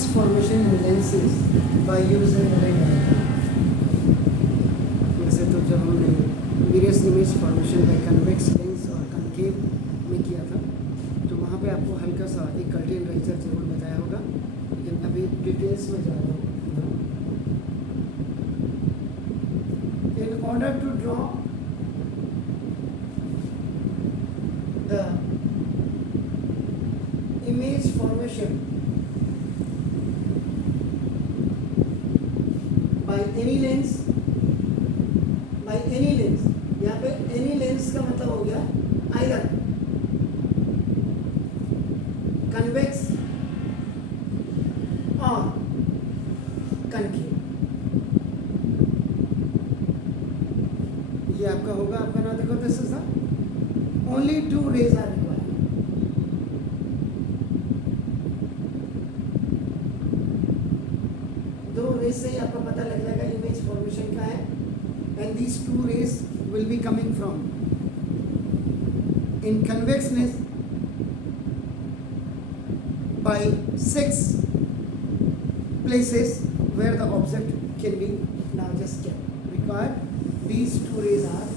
image formation in lenses by using ray diagram. वैसे तो जब हमने various image formation by convex lens और कनकेव में किया था तो वहाँ पे आपको हल्का सा एक कर्टेन रेजर जरूर बताया होगा, लेकिन अभी डिटेल्स में जा रहा हूँ. In order to draw the image formation by any lens, यहाँ पे any lens का मतलब हो गया either convex or concave. ये आपका होगा, आपका ना देखो, this is the only two rays are required. दो रेज से ही आपका पता लग जाएगा इमेज फॉर्मेशन का है. And these two rays will be coming from in convexness by 6 places where the object can be now just kept. Required these two rays are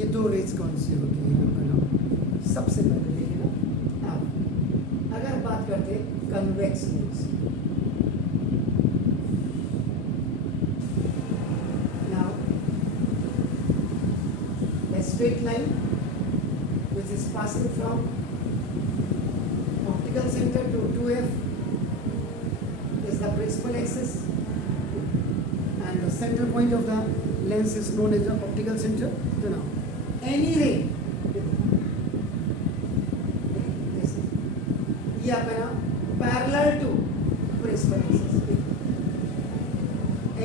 ये दो रेज कौन सी होती है आपका नाम. सबसे पहले देखिए ना आप, अगर बात करते convex lens, straight line which is passing from optical center to 2F is the principal axis, and the center point of the lens is known as the optical center. So now any ray, ये आपका parallel to principal axis,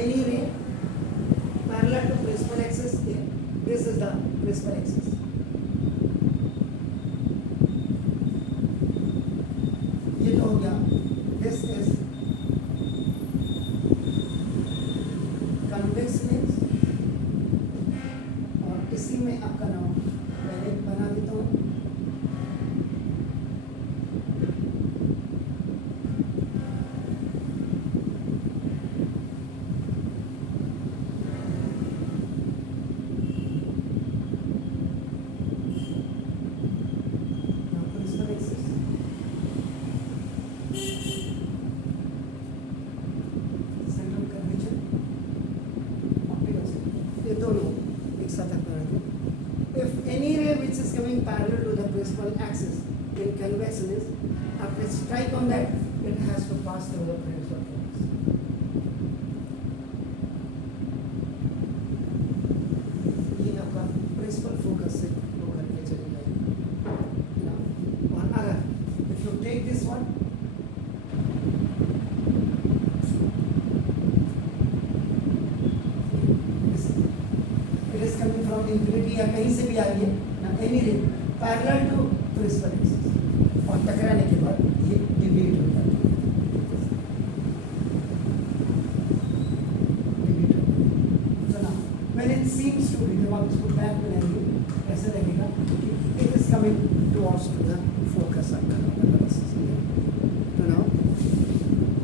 any ray parallel to principal axis here. This is the principal axis. ये तो हो गया. This is convex lens और इसी में आपका नाम पहले बना देता हूँ. If any ray which is coming parallel to the principal axis in convex lens, after strike on that, it has to pass through the principal focus. ये आपका principal focus से होकर के चली जाएगी. और अगर if you take this one, infinity या कहीं से भी आ रही है ना, any ray parallel to principal axis और टकराने के बाद ये डिवीट हो जाती है. तो ना when it seems to be, जब आप इसको बैक में लेंगे ऐसे लगेगा कि it is coming towards to the focus of the analysis. तो ना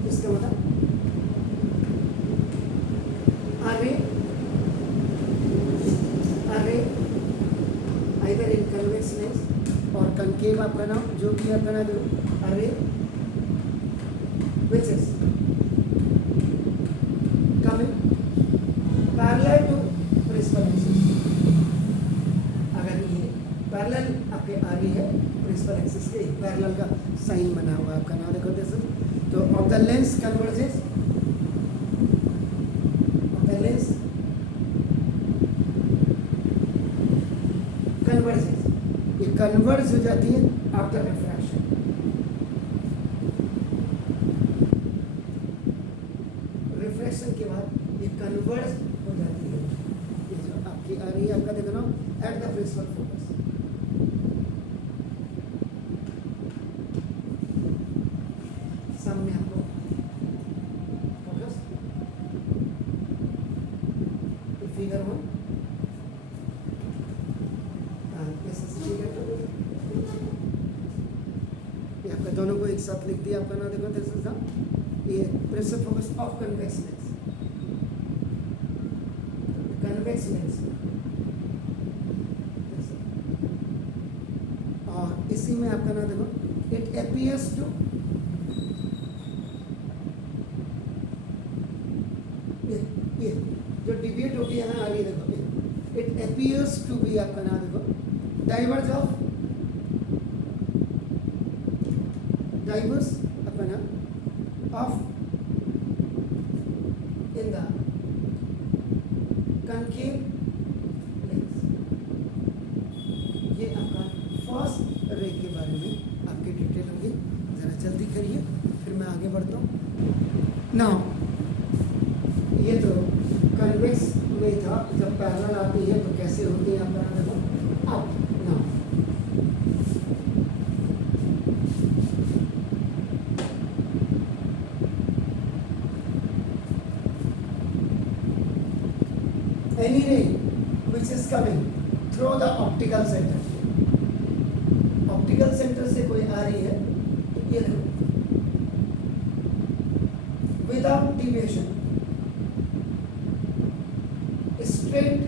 इसका मतलब either in convex lens or concave आपका नाम जो भी आपका ना, जो array which is coming parallel to principal axis. अगर ये parallel आपके आ रही है principal axis के, parallel का साइन बना हुआ आपका नाम देखो. दिस तो of the lens converges, of the lens converges, ये कन्वर्ज हो जाती है आफ्टर रिफ्रैक्शन. रिफ्रैक्शन के बाद ये कन्वर्ज हो जाती है. ये जो आपकी आ रही है आपका देखो ना एट द प्रिंसिपल फोकस. सामने आपको फोकस फिगर 1 मैं दोनों को एक साथ लिख दिया आपका ना, देखो दिस इज द ये pressure focus of convex lens, convex lens. और इसी में आपका ना देखो इट अपीयर्स टू ये जो डिविएट होगी यहाँ आ रही है देखो, इट अपीयर्स टू बी आपका ना देखो डाइवर्स अपना of in the concave lens. ये आपका फर्स्ट रे के बारे में आपकी डिटेल होगी, जरा जल्दी करिए फिर मैं आगे बढ़ता हूँ। नाउ ये तो कन्वेक्स में था, जब पैरेलल आती है तो कैसे होती है आपका ना देखो। अब now any ray which is coming through the optical center, optical centre से कोई आ रही है तो ये देखो without deviation straight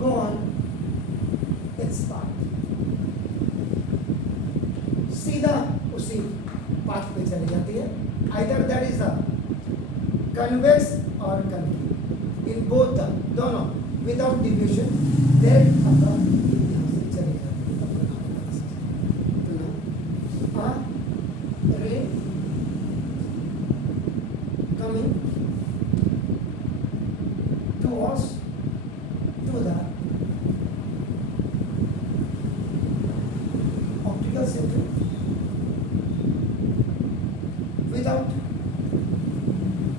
go on its path, सीधा उसी पाथ पे चली जाती है। either that is the convex or concave, in both the दोनों without deviation then आपका यहाँ से चली जाती है। तो ray coming towards to the optical center without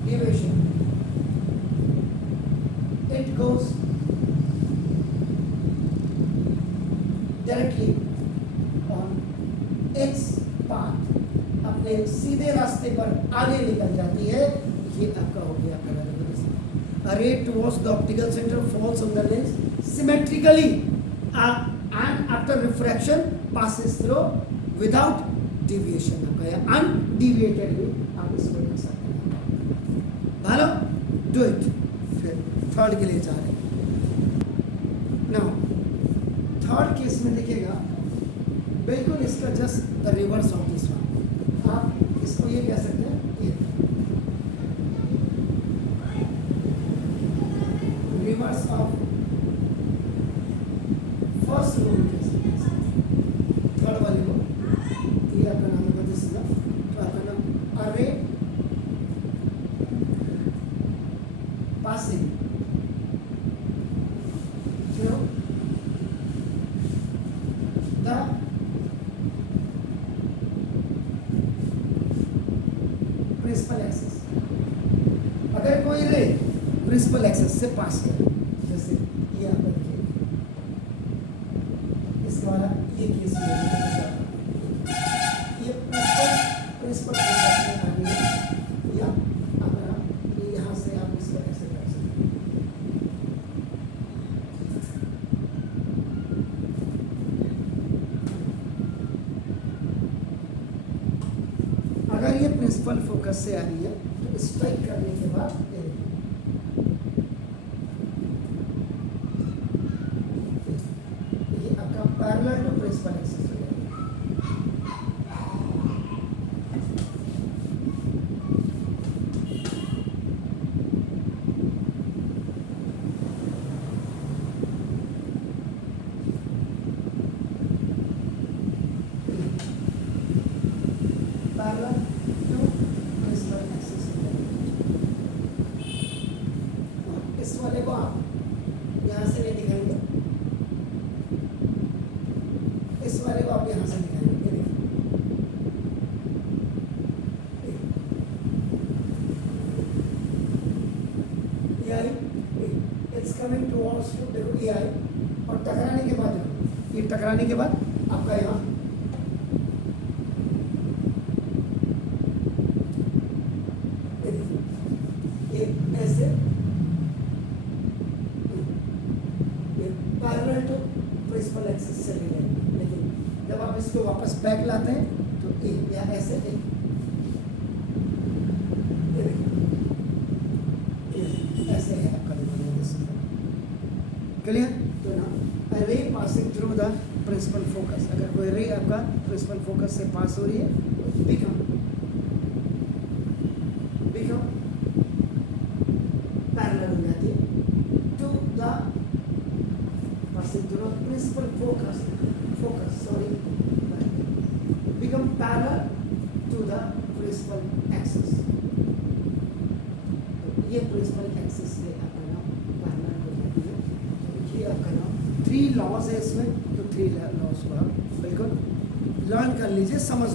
deviation, it goes directly on its path, अपने सीधे रास्ते पर आगे निकल जाती है। ये आपका हो गया a ray towards the optical center falls on the lens symmetrically and after refraction passes through without deviation, आपका undeviated भी आप इसको लिख सकते हैं। भालो do it। फिर थर्ड के लिए जा रहे हैं। नाउ थर्ड केस में देखिएगा बिल्कुल इसका just the reverse of this one, आप इसको ये कह सकते हैं ये reverse of first rule case, third वाले को ये आपका नाम होगा दिस इज तो आपका नाम array passing through the principal axis। अगर कोई रे प्रिंसिपल एक्सेस से पास करे, जैसे ये आप देखिए इसके द्वारा ये केस ये प्रिंसिपल या अपना यहाँ से आप इसको ऐसे कर सकते हैं। अगर ये प्रिंसिपल फोकस से आ रही है तो स्ट्राइक करने के बाद पैरेलल टू प्रिंसिपल एक्सिस हो जाएगा। पैरेलल टू प्रिंसिपल एक्सिस हो जाएगा। इस वाले को आप यहाँ से नहीं दिखाएंगे, इस वाले को आप यहाँ से दिखाएंगे। ये आई, इट्स कमिंग टुवर्ड्स टू, देखो ये आई और टकराने के बाद देखो ये टकराने के बाद आपका यहाँ ये ऐसे पैरेलल टू प्रिंसिपल एक्सिस चले गए, लेकिन जब आप अब इसको वापस बैक लाते हैं तो ए या ऐसे ए, ये देखिए ऐसे है आपका क्लियर। तो ना ray passing through the principal focus, अगर कोई रे आपका प्रिंसिपल फोकस से पास हो रही है तो बिकम पैरेलल हो जाती है to the passing through the principal focus become parallel to the principal axis। तो ये principal axis से आपका नाम parallel हो जाती है। तो ये आपका नाम 3 लॉज है इसमें, तो 3 लॉज को आप बिल्कुल लर्न कर लीजिए, समझ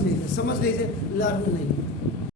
लीजिए, लर्न नहीं।